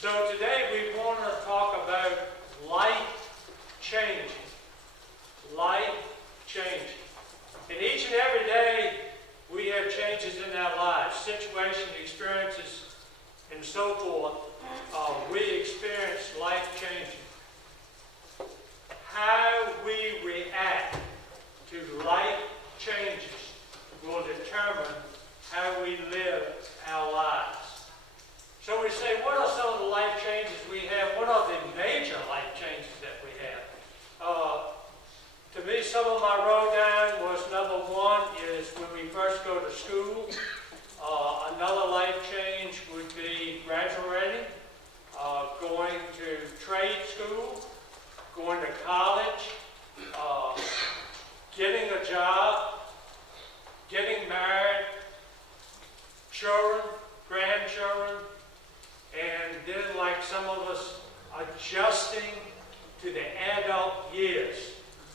So today we want to talk about life changing. Life changing. And each and every day we have changes in our lives, situations, experiences, and so forth. We experience life changing. How we react to life changes will determine how we live our lives. So we say, what are some of the life changes we have? What are the major life changes that we have? To me, some of my wrote down was number one is when we first go to school. Another life change would be graduating, going to trade school, going to college, getting a job, getting married, children, grandchildren, and then, like some of us, adjusting to the adult years.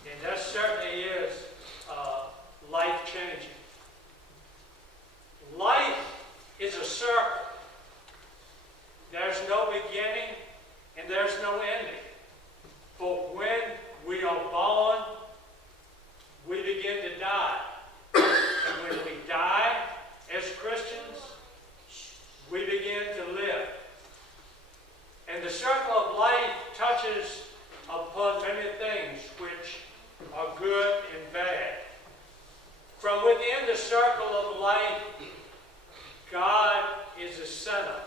And that certainly is life-changing. Life is a circle. There's no beginning and there's no ending. But when we are born, we begin to die. And when we die as Christians, we begin to live. And the circle of life touches upon many things which are good and bad. From within the circle of life, God is the center.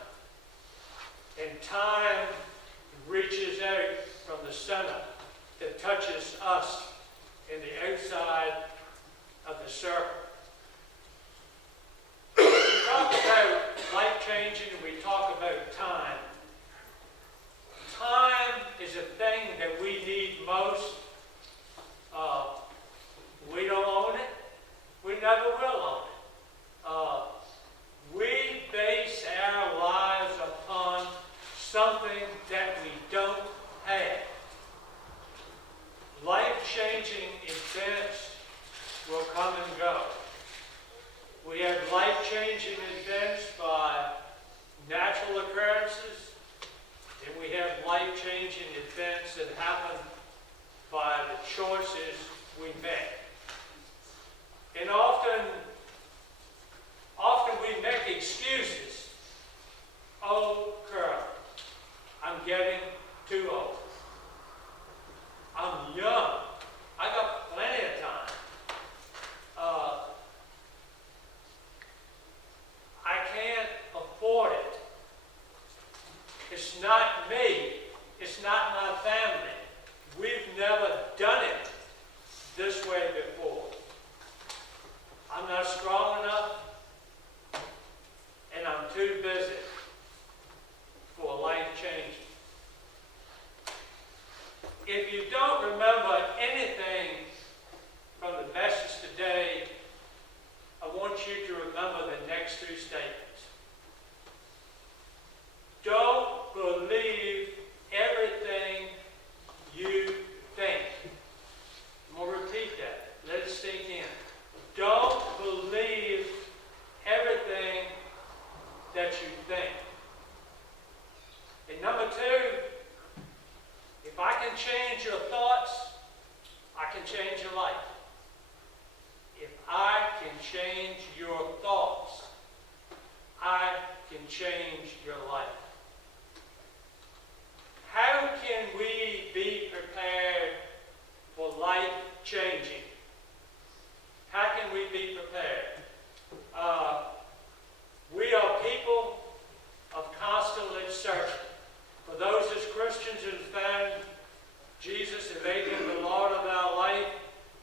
And time reaches out from the center that touches us in the outside of the circle. We talk about life-changing and we talk about time. Time is a thing that we need most. We don't own it. We never will own it. We base our lives upon something that we don't have. Life-changing events will come and go. We have life-changing events by natural occurrences, and we have life-changing events that happen by the choices we make. And often we make excuses. Oh, Carl, I'm getting too old. I'm young. I got plenty of time. I can't afford it. It's not me. It's not my family. We've never done it this way before. I'm not strong enough, and I'm too busy for life changing. If you don't remember anything from the message today, I want you to remember the next two statements. Don't believe everything you think. I'm going to repeat that. Let it sink in. Don't believe everything that you think. And number two, if I can change your thoughts, I can change your life. If I can change your thoughts, I can change your life. How can we be prepared for life changing? How can we be prepared? We are people of constantly searching. For those as Christians who have found Jesus and made him the Lord of our life,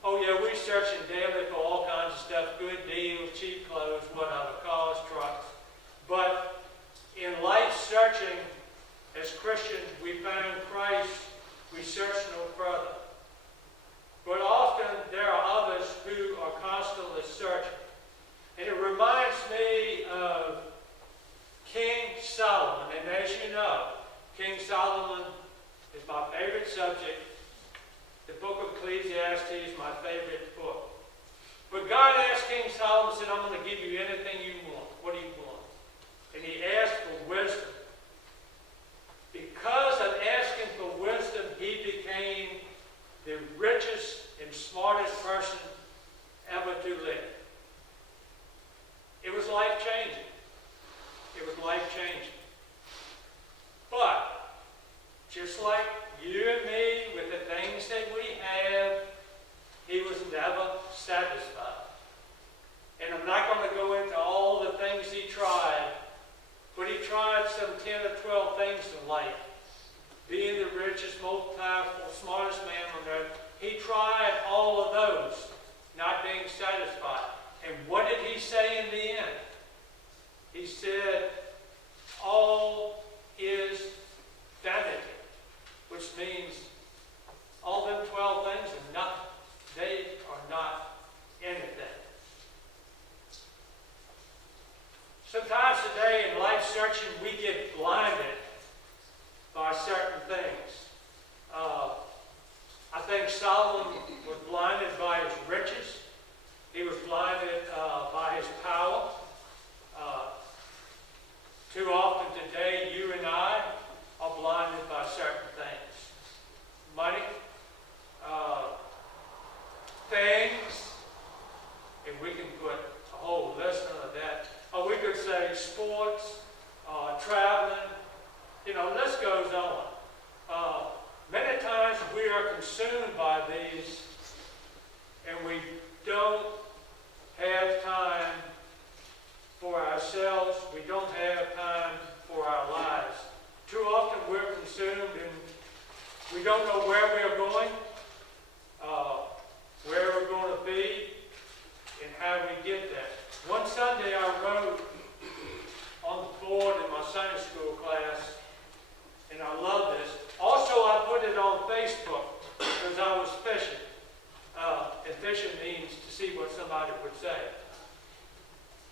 oh yeah, we're searching daily for all kinds of stuff, good deals, cheap clothes, whatever, cars, trucks. But in life searching, as Christians, we found Christ, we search no further. But often there are others who are constantly searching. And it reminds me of King Solomon. And as you know, King Solomon is my favorite subject. The book of Ecclesiastes is my favorite book. But God asked King Solomon, said, I'm going to give you anything you want. What do you want? And he asked for wisdom. 12 things in life. Being the richest, most powerful, smartest man on earth. He tried all of those, not being satisfied. And what did he say in the end? He said, all is vanity, which means all them 12 things are nothing. They are not anything. Sometimes today in life searching, we get blinded by certain things. I think Solomon was blinded by his riches. He was blinded by his power. Too often today, you and I are blinded by certain things. Money, things, and we can put a whole list of that. Or we could say sports, traveling, the list goes on. Many times we are consumed by these, and we don't have time for ourselves. We don't have time for our lives. Too often we're consumed and we don't know where we're going, where we're going to be, and how we get there. One Sunday I wrote on the board in my Sunday school class, and I love this. Also, I put it on Facebook because I was fishing. And fishing means to see what somebody would say.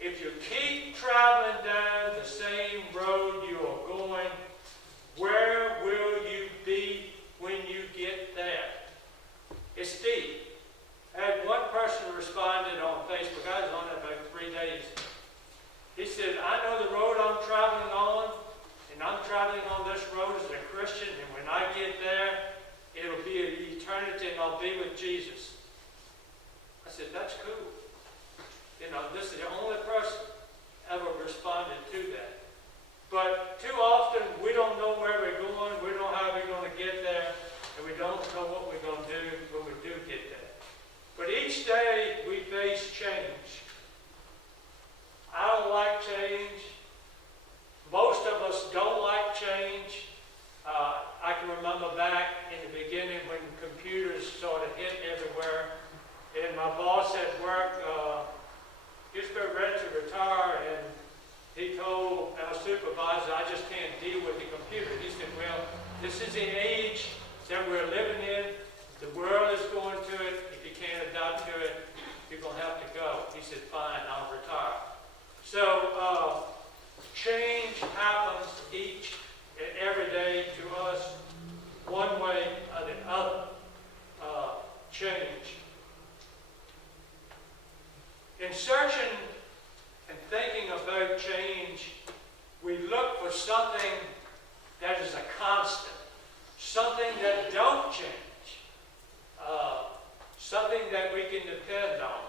If you keep traveling down the same road you are going, where will you be when you get there? It's deep. I had one person responded on Facebook. I was on it about 3 days. He said, I know the road I'm traveling on, and I'm traveling on this road as a Christian, and when I get there, it'll be an eternity, and I'll be with Jesus. I said, that's cool. This is the only person ever responded to that. But too often, we don't know where we're going, we don't know how we're going to get there, and we don't know what we're going to do when we do get there. But each day, we face change. I don't like change. Most of us don't like change. I can remember back in the beginning when computers sort of hit everywhere, and my boss at work, he was about ready to retire, and he told our supervisor, I just can't deal with the computer. He said, well, this is the age that we're living in. The world is going to it. If you can't adapt to it, you're going to have to go. He said, fine, I'll retire. So, change happens each and every day to us, one way or the other. Change. In searching and thinking about change, we look for something that is a constant, something that don't change, something that we can depend on.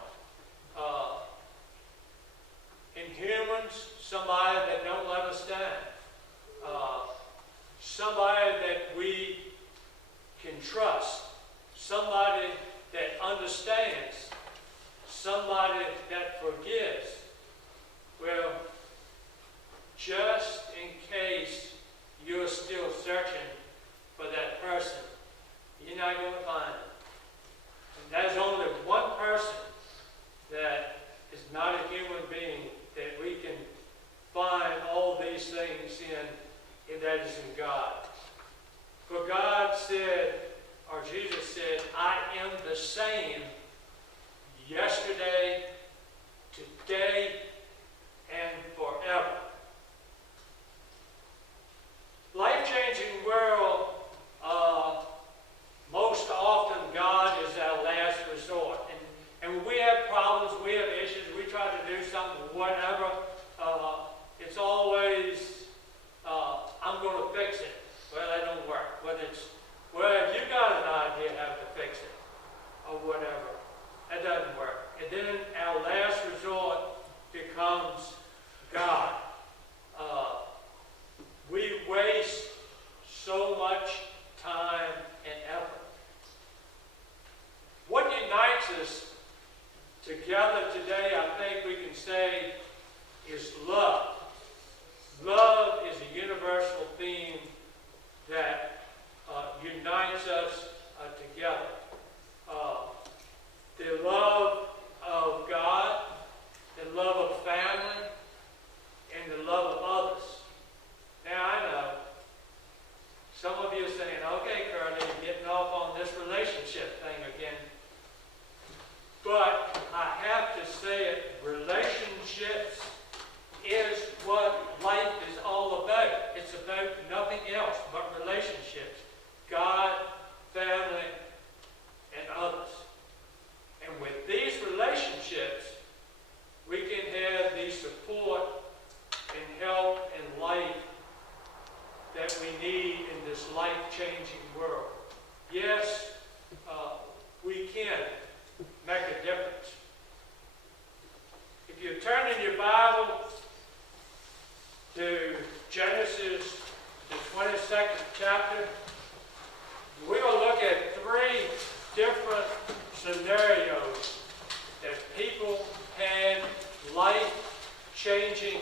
In humans, somebody that don't let us down, somebody that we can trust, somebody that understands, somebody that forgives. Well, just in case you're still searching for that person, you're not going to find it. And there's only one person that is not a human being that we can find all these things in, and that is in God. For God said, or Jesus said, I am the same yesterday, today, and forever. Life-changing world, most often God is our last resort. And when we have problems, we have issues, we try to do something, whatever, it's always, I'm going to fix it. Well, that don't work. Whether it's, well, you got an idea how to fix it, or whatever. That doesn't work. And then our last resort becomes God. We waste so much time and effort. What unites us together today, I think we can say, is love. Love is a universal theme we need in this life-changing world. Yes, we can make a difference. If you turn in your Bible to Genesis, the 22nd chapter, we're going to look at 3 different scenarios that people had life-changing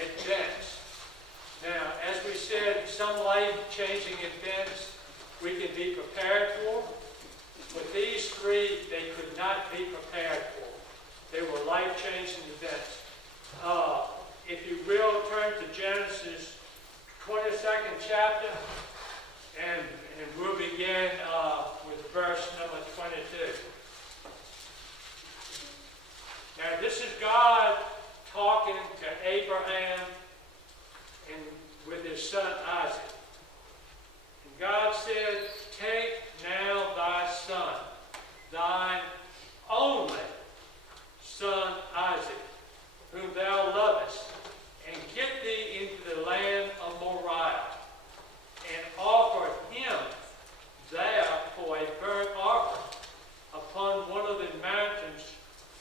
events. Now, as we said, some life-changing events we can be prepared for, but these 3 they could not be prepared for. They were life-changing events. If you will, turn to Genesis 22nd chapter, and we'll begin with verse number 22. Now, this is God talking to Abraham and with his son Isaac. And God said, "Take now thy son, thine only son Isaac, whom thou lovest, and get thee into the land of Moriah, and offer him there for a burnt offering upon one of the mountains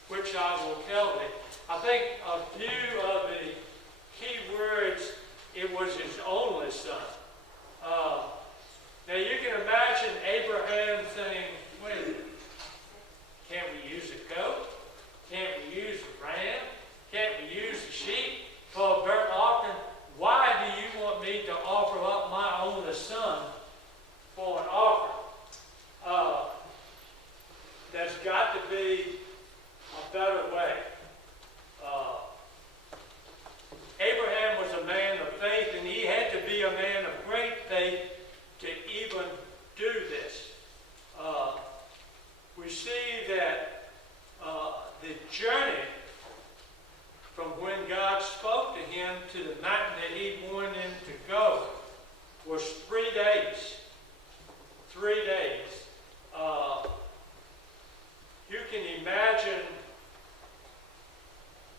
which I will tell thee." I think a few of the key words, it was his only son. Now you can imagine Abraham saying, "Wait a minute, can't we use a goat? Can't we use a ram? Can't we use a sheep for a burnt offering? Why do you want me to offer up my only son for an offering?" There's got to be a better way. Abraham was a man of faith, and he had to be a man of great faith to even do this. We see that the journey from when God spoke to him to the mountain that he wanted him to go was 3 days. 3 days. You can imagine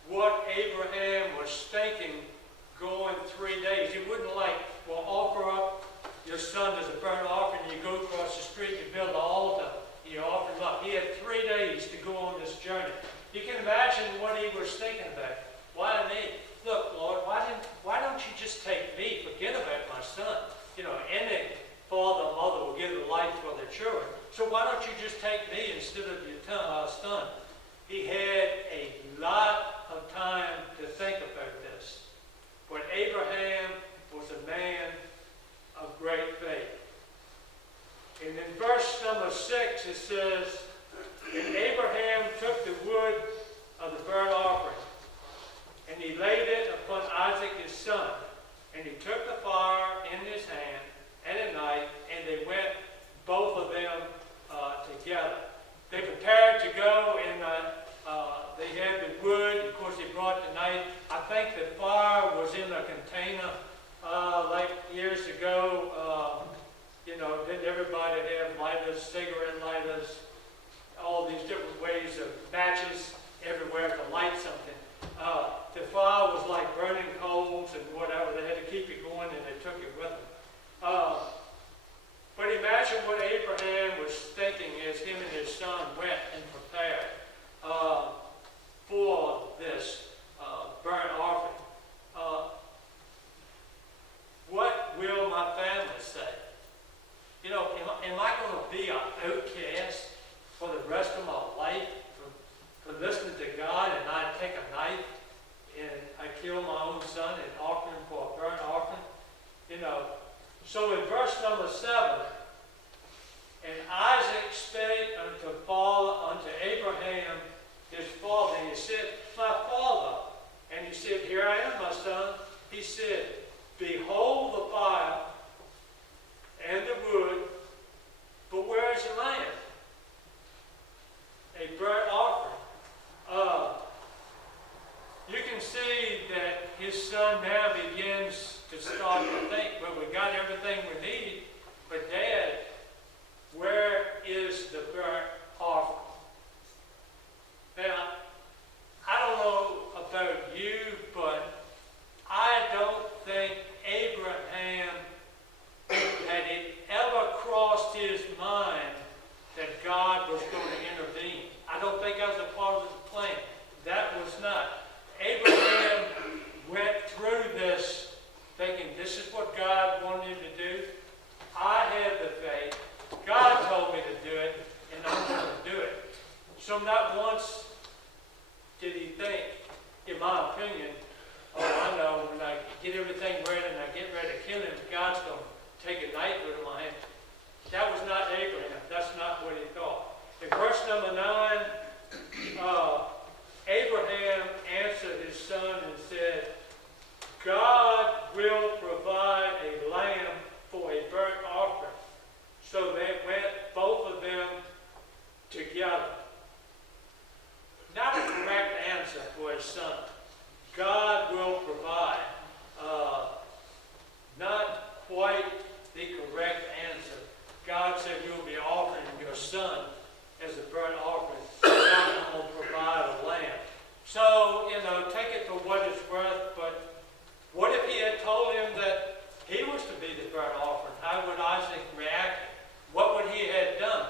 what Abraham was thinking going 3 days. He wouldn't offer up your son as a burnt offering. You go across the street, you build an altar, you offer him up. He had 3 days to go on this journey. You can imagine what he was thinking about. Why me? Look, Lord, why don't you just take me? Forget about my son. Any father or mother will give their life for their children. So why don't you just take me instead of your son? He had a lot of time to think about this. But Abraham was a man of great faith. And in verse number 6 it says, "And Abraham took the wood of the burnt offering, and he laid it upon Isaac his son. And he took the fire in his hand and a knife, and they went both of them together." They prepared to go, and they had the wood. Of course, they brought the knife. I think the fire was in a container, like years ago. Didn't everybody have lighters, cigarette lighters, all these different ways of matches everywhere to light something. The fire was like burning coals and whatever. They had to keep it going, and they took it with them. But imagine what Abraham was thinking as him and his son went and prepared for this burnt offering. What will my family say? Am I going to be an outcast for the rest of my life for listening to God, and I take a knife and I kill my own son and offer him for a burnt offering? So in verse number 7, "And Isaac spake unto Abraham his father, and he said, My father. And he said, Here I am, my son. He said, Behold the fire and the wood, but where is the lamb? A burnt offering." You can see that his son now begins to start to think, well, we got everything we need, but Dad, where is the burnt offering? Now, I don't know about you, but I don't think Abraham take a knife with my hand. That was not Abraham. That's not what he thought. In verse number 9, Abraham answered his son and said, God will provide a lamb for a burnt offering. So they went, both of them, together. Not a correct answer for his son. God will provide. Not quite the correct answer. God said you'll be offering your son as a burnt offering. God will provide a lamb. So, take it for what it's worth, but what if he had told him that he was to be the burnt offering? How would Isaac react? What would he have done?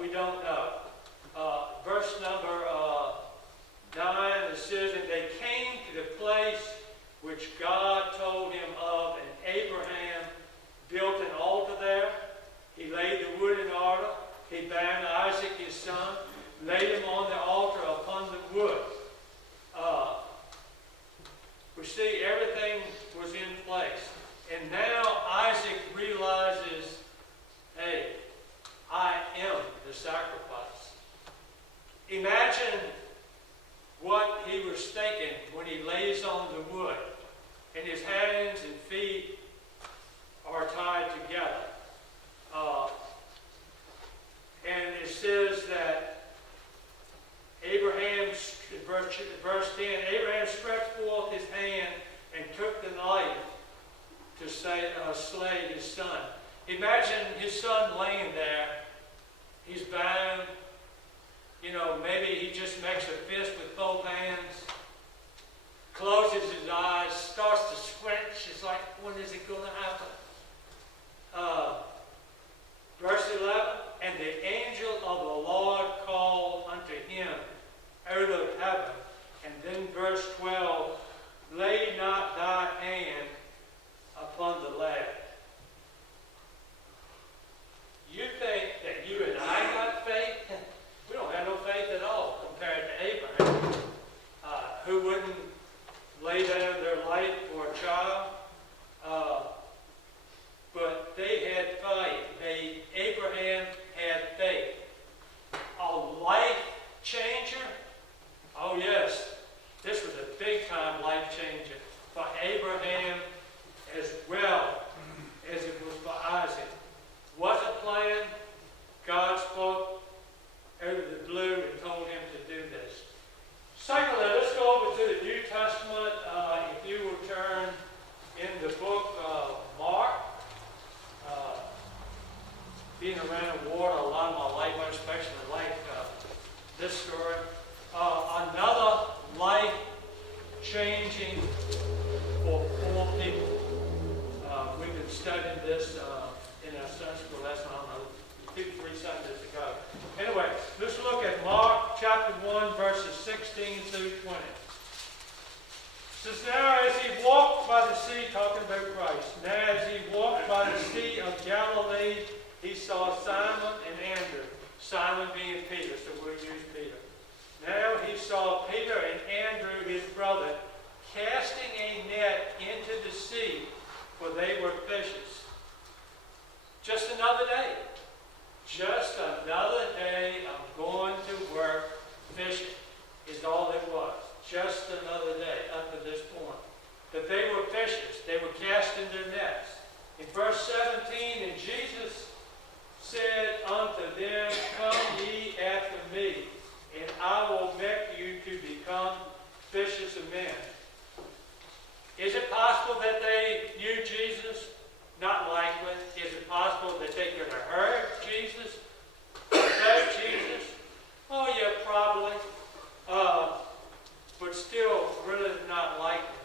We don't know. Verse number 9, it says, and they came to the place which God told him of, and Abraham built an altar there. He laid the wood in order. He bound Isaac his son, laid him on the altar upon the wood. We see everything was in place. And now Isaac realizes, hey, I am the sacrifice. Imagine what he was thinking when he lays on the wood and his hands and feet are tied together. And it says that Abraham, verse 10, Abraham stretched forth his hand and took the knife to slay his son. Imagine his son laying there. He's bound. Maybe he just makes a fist with both hands, closes his eyes, starts to squint. It's like, when is it going to happen? Verse 11, and the angel of the Lord called unto him out of heaven. And then verse 12, lay not thy hand upon the lad. You think that you and I got faith? We don't have no faith at all compared to Abraham, who wouldn't lay down their life for a child. But they had faith. Abraham had faith. A life changer? Oh yes, this was a big time life changer for Abraham as well as it was for Isaac. Was a plan. God spoke out of the blue and told him to do this. Secondly, let's go over to the New Testament. If you will turn in the book of Mark. Being around water a lot of my life, I especially like this story. Another life-changing for 4 people. We've been studying this in our Sunday school lesson, I don't know, 2-3 Sundays ago. Anyway, let's look at Mark chapter 1, verses 16 through 20. It says, now as he walked by the sea, talking about Christ, now as he walked by the sea of Galilee, he saw Simon and Andrew, Simon being Peter, so we'll use Peter. Now he saw Peter and Andrew, his brother, casting a net into the sea, for they were fishers. Just another day. Just another day of going to work fishing is all it was. Just another day up to this point. But they were fishers. They were casting their nets. In verse 17, and Jesus said unto them, come ye after me, and I will make you to become fishers of men. Is it possible that they knew Jesus? Not likely. Is it possible that they could have heard Jesus? About Jesus? Oh yeah, probably. But still, really not likely.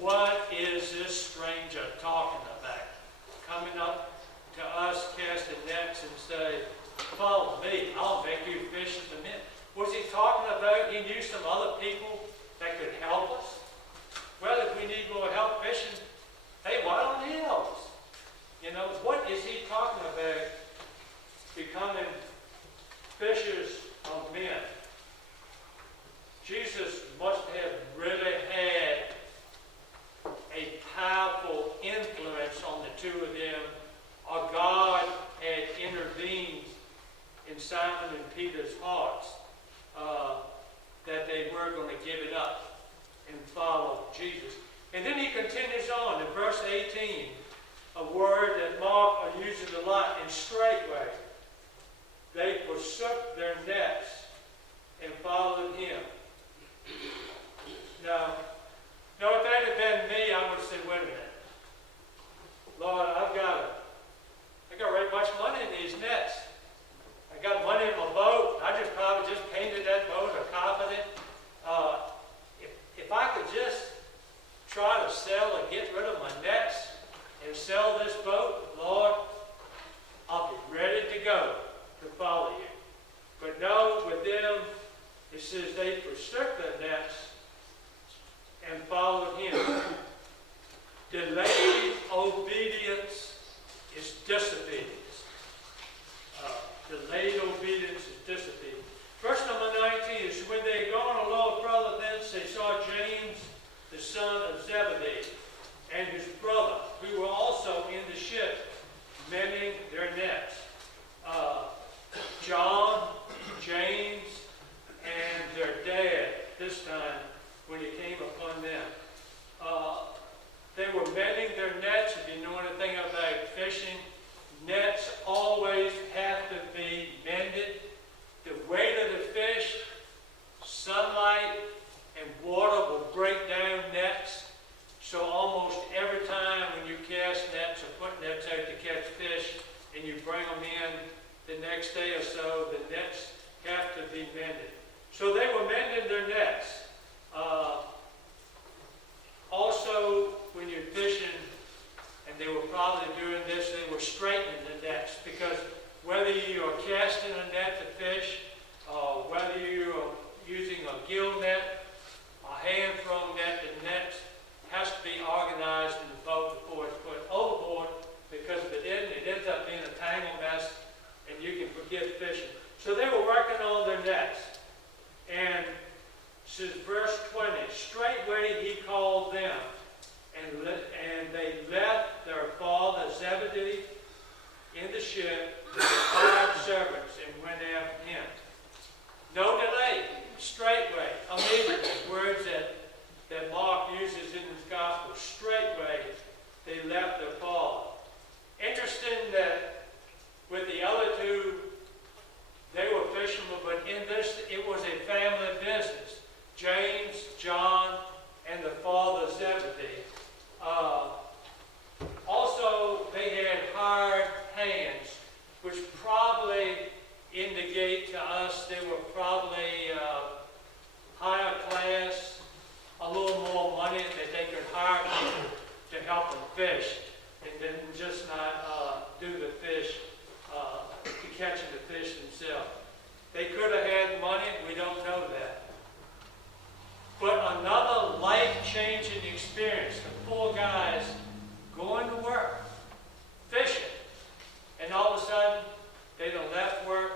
What is this stranger talking about? Coming up to us, casting nets and say, follow me, I'll make you fishers of men. Was he talking about he knew some other people that could help us? Well, if we need more help fishing, hey, why don't he help us? What is he talking about? Becoming fishers of men. Jesus must have really had a powerful influence the two of them, God had intervened in Simon and Peter's hearts that they were going to give it up and follow Jesus. And then he continues on in verse 18, a word that Mark uses a lot, and straightway they forsook their nets and followed him. Now, if that had been me, I would have said, wait a minute. Lord, I got right much money in these nets. I got money in my boat. I probably just painted that boat or copied it. If I could just try to sell and get rid of my nets and sell this boat, Lord, I'll be ready to go to follow you. But no, with them, it says they forsook their nets and followed him. Delayed obedience is disobedience. Delayed obedience is disobedience. Verse number 19 is, when they had gone a little further thence, they saw James, the son of Zebedee, and his brother, who were also in the ship, mending their nets. John, James, and their dad, this time, when he came upon them. They were mending their nets. If you know anything about fishing, nets always have to be mended. The weight of the fish, sunlight, and water will break down nets. So almost every time when you cast nets or put nets out to catch fish and you bring them in the next day or so, the nets have to be mended. So they were mending their nets. Also, when you're fishing, and they were probably doing this, they were straightening the nets, because whether you're casting a net to fish, or whether you're using a gill net, a hand-thrown net, the net has to be organized in the boat before it's put overboard, because if it isn't, it ends up being a tangle mess, and you can forget fishing. So they were working on their nets. And says verse 20, straightway he called them, and they left their father Zebedee in the ship with 5 servants and went after him. No delay, straightway, immediately, words that Mark uses in his gospel. Straightway they left their father. Interesting that with the other two, they were fishermen, but in this, it was a family business. James, John, and the father Zebedee. Also, they had hired hands, which probably indicate to us they were probably higher class, a little more money that they could hire people to help them fish, and then just not do the fish, to catching the fish themselves. They could have had money, we don't know that. But another life-changing experience. The 4 guys going to work, fishing, and all of a sudden, they done left work,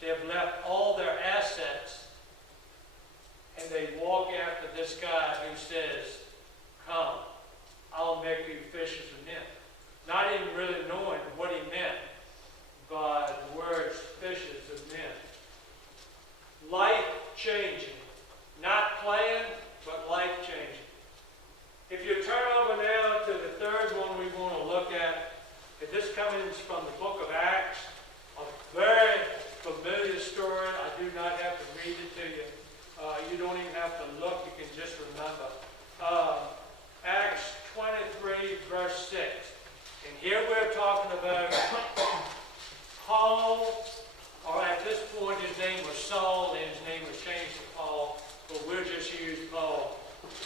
they've left all their assets, and they walk after this guy who says, come, I'll make you fishers of men. Not even really knowing what he meant by the words fishers of men. Life-changing. Not planned, but life-changing. If you turn over now to the third one we want to look at, this comes from the book of Acts, a very familiar story. I do not have to read it to you. You don't even have to look, you can just remember. Acts 23, verse 6. And here we're talking about Paul, or at this point his name was Saul, and his name was changed to Paul, but we'll just use Paul.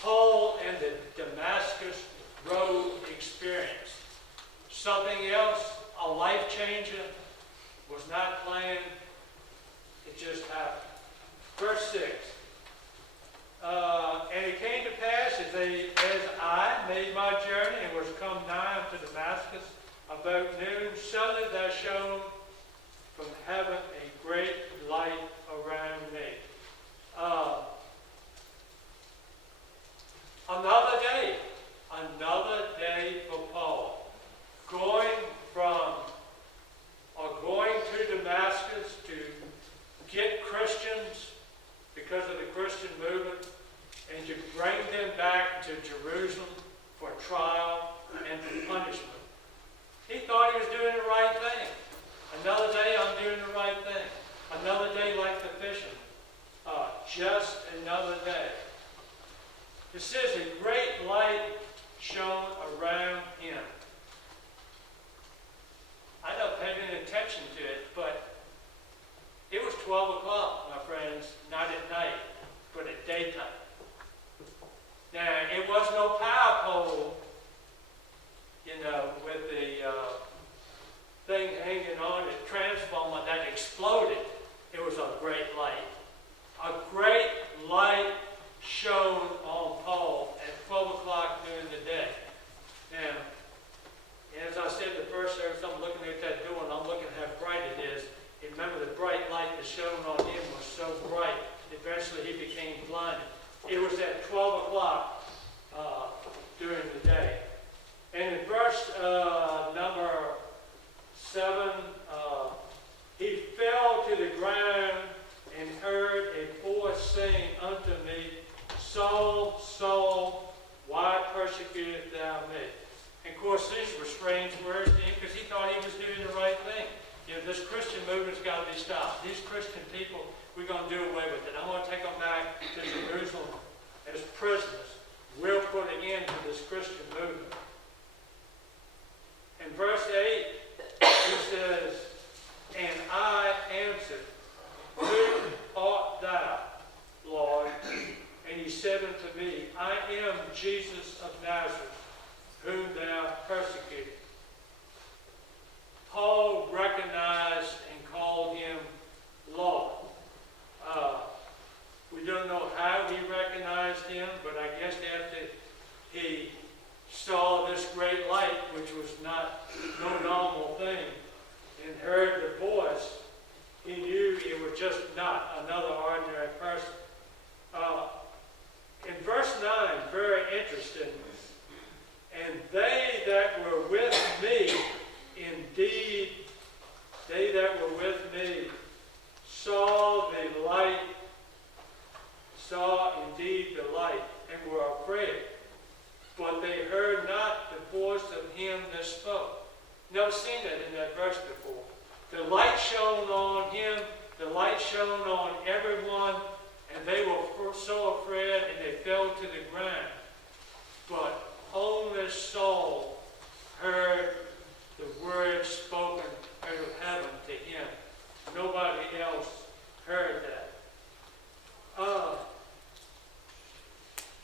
Paul and the Damascus Road experience. Something else, a life changer, was not planned, it just happened. Verse 6. And it came to pass as I made my journey and was come nigh unto Damascus about noon, suddenly there shone from heaven a great light around me. Another day for Paul. him. I don't pay any attention to it, but it was 12 o'clock, my friends, not at night, but at daytime. Now, it was no power pole, with the thing hanging on the transformer that exploded. It was a great light. A great light shone on Paul at 12 o'clock during the day. Now, as I said the first service, I'm looking at that door and I'm looking at how bright it is. And remember, the bright light that shone on him was so bright, eventually he became blinded. It was at 12 o'clock during the day. And in verse number 7, he fell to the ground and heard a voice saying unto me, Saul, Saul, why persecutest thou me? And of course, these were strange words to him because he thought he was doing the right thing. This Christian movement's got to be stopped. These Christian people, we're going to do away with it. I'm going to take them back to Jerusalem as prisoners. We'll put an end to this Christian movement. In verse 8, he says, and I answered, who art thou, Lord? And he said unto me, I am Jesus of Nazareth, whom thou persecutest. Paul recognized and called him Lord. We don't know how he recognized him, but I guess after he saw this great light, which was no normal thing, and heard the voice, he knew it was just not another ordinary person. In verse 9, very interesting, and they that were with me, indeed, they that were with me saw indeed the light, and were afraid. But they heard not the voice of him that spoke. Never seen that in that verse before. The light shone on him, the light shone on everyone, and they were so afraid and they fell to the ground. But only Saul heard the words spoken out of heaven to him. Nobody else heard that.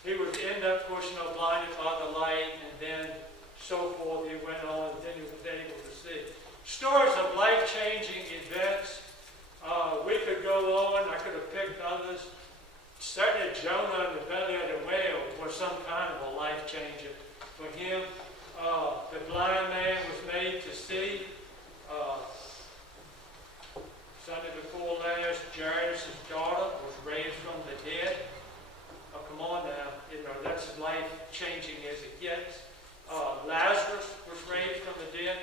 He was in that portion of blinded by the light, and then so forth. He went on, and then he was able to see. Stories of life-changing events. We could go on. I could have picked others. Certainly Jonah in the belly of the whale was some kind of a life changer for him. The blind man was made to see. Sunday before last, Jairus' daughter was raised from the dead. Oh, come on now. That's as life-changing as it gets. Lazarus was raised from the dead.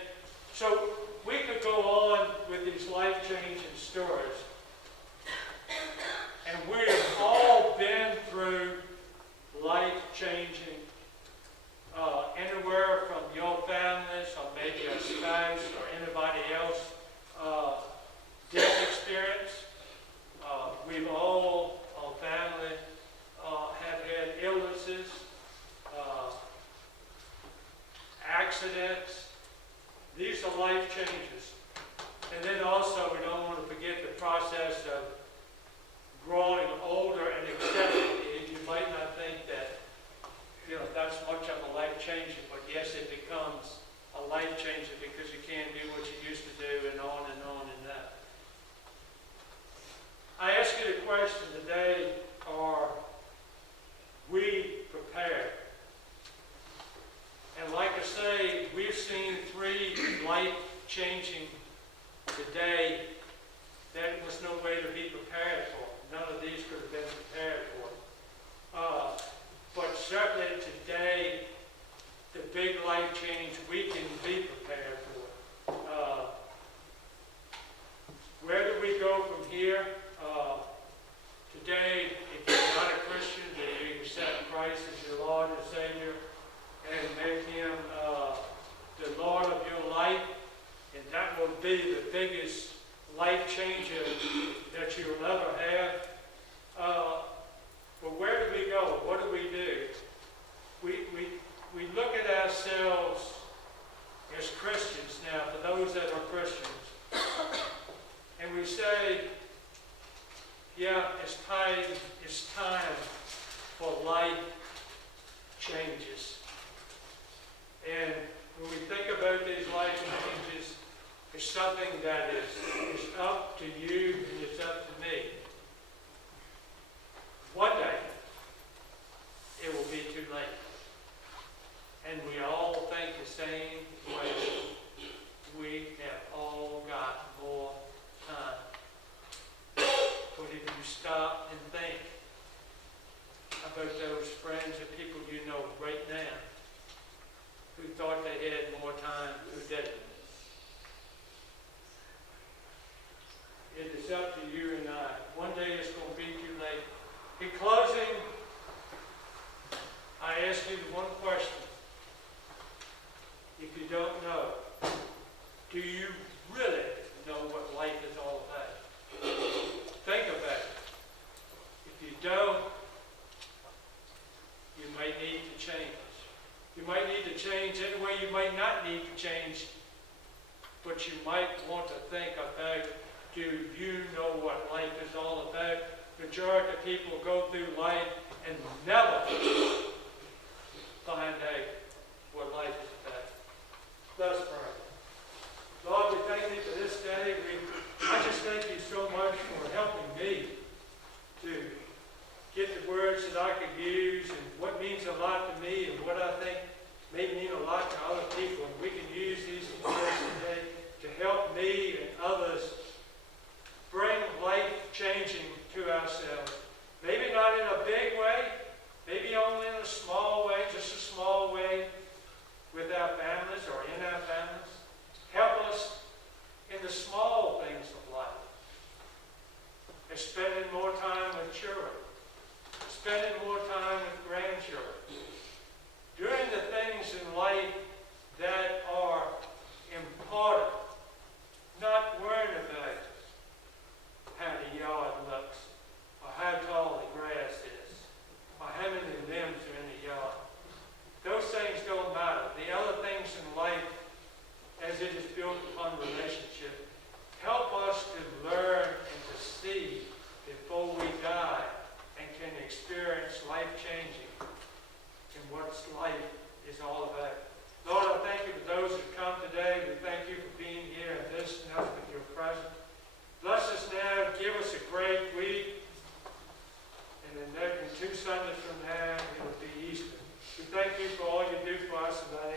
So we could go on with these life-changing stories. And we have all been through life-changing, anywhere from your families or maybe a spouse or anybody else, death experience. We've all, our family, have had illnesses, accidents. These are life changes. And then also, we don't want to forget the process of growing older and accepting it. You might not think that, that's much of a life changer, but yes, it becomes a life changer because you can't do what you used to do, and on and on and that. I ask you the question today, are we prepared? And like I say, we've seen 3 life-changing today. There was no way to be prepared for. None of these could have been prepared for. But certainly today, the big life change, we can be prepared for. Where do we go from here? Today, if you're not a Christian, you accept Christ as your Lord and Savior and make Him the Lord of your life, and that will be the biggest life changer that you will ever have. But where do we go? What do? We look at ourselves don't know, do you really know what life is all about? Think about it. If you don't, you might need to change. You might need to change in a way you might not need to change, but you might want to think about, do you know what life is all about? Majority of people go through life and never find out what life is about. Let us pray. Lord, we thank you for this day. I just thank you so much for helping me to get the words that I could use and what means a lot to me and what I think may mean a lot to other people. And we can use these words today to help me and others bring life changing to ourselves. Maybe not in a big way, maybe only in a small way, just a small way with our families or in our families. Help us in the small things of life. And spending more time with children. Spending more time with grandchildren. Doing the things in life that are important. Not worrying about how the yard looks, or how tall the grass is, or how many limbs are in the yard. Those things don't matter. The other things in life, as it is built upon relationship, help us to learn and to see before we die and can experience life-changing in what life is all about. Lord, I thank you for those who come today. We thank you for being here and visiting us with your presence. Bless us now. Give us a great week. And then in 2 Sundays from now, it will be Easter. We thank you for all you do for us, and I